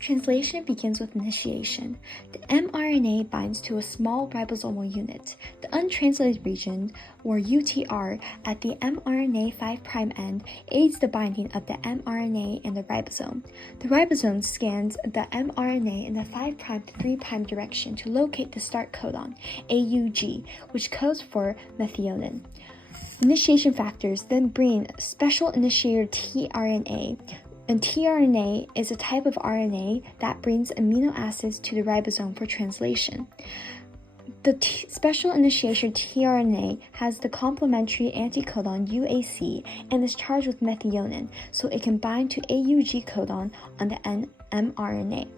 Translation begins with initiation. The mRNA binds to a small ribosomal unit. The untranslated region, or UTR, at the mRNA 5' end aids the binding of the mRNA and the ribosome. The ribosome scans the mRNA in the 5' to 3' direction to locate the start codon, AUG, which codes for methionine. Initiation factors then bring special initiator tRNA. And tRNA is a type of RNA that brings amino acids to the ribosome for translation. The special initiation tRNA has the complementary anticodon UAC and is charged with methionine, so it can bind to AUG codon on the mRNA.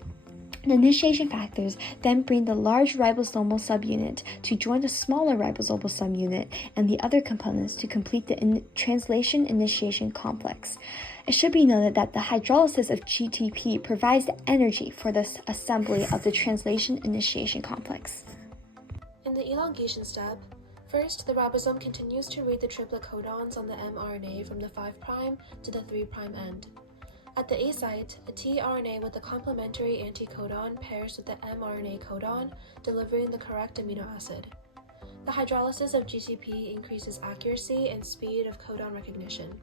The initiation factors then bring the large ribosomal subunit to join the smaller ribosomal subunit and the other components to complete the translation initiation complex. It should be noted that the hydrolysis of GTP provides the energy for the assembly of the translation initiation complex. In the elongation step, first the ribosome continues to read the triplet codons on the mRNA from the 5' to the 3' end. At the A site, a tRNA with the complementary anticodon pairs with the mRNA codon, delivering the correct amino acid. The hydrolysis of GTP increases accuracy and speed of codon recognition.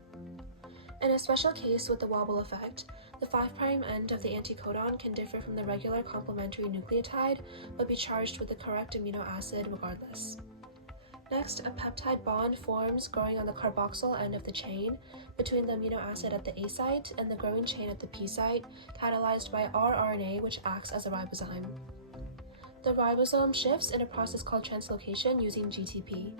In a special case with the wobble effect, the 5' end of the anticodon can differ from the regular complementary nucleotide, but be charged with the correct amino acid regardless. Next, a peptide bond forms growing on the carboxyl end of the chain between the amino acid at the A site and the growing chain at the P site, catalyzed by rRNA, which acts as a ribozyme. The ribosome shifts in a process called translocation using GTP.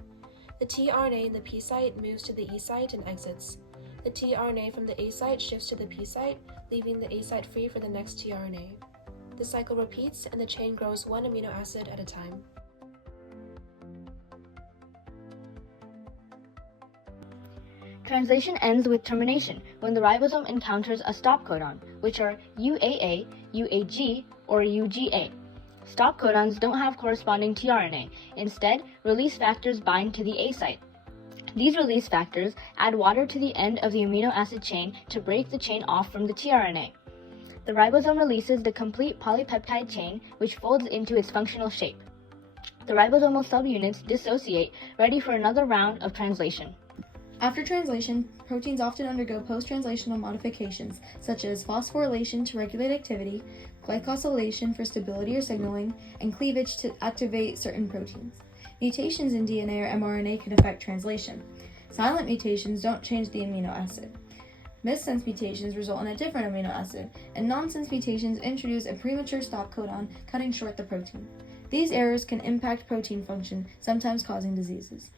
The tRNA in the P site moves to the E site and exits. The tRNA from the A site shifts to the P site, leaving the A site free for the next tRNA. The cycle repeats and the chain grows one amino acid at a time. Translation ends with termination when the ribosome encounters a stop codon, which are UAA, UAG, or UGA. Stop codons don't have corresponding tRNA. Instead, release factors bind to the A site. These release factors add water to the end of the amino acid chain to break the chain off from the tRNA. The ribosome releases the complete polypeptide chain, which folds into its functional shape. The ribosomal subunits dissociate, ready for another round of translation. After translation, proteins often undergo post-translational modifications, such as phosphorylation to regulate activity, glycosylation for stability or signaling, and cleavage to activate certain proteins. Mutations in DNA or mRNA can affect translation. Silent mutations don't change the amino acid. Missense mutations result in a different amino acid, and nonsense mutations introduce a premature stop codon, cutting short the protein. These errors can impact protein function, sometimes causing diseases.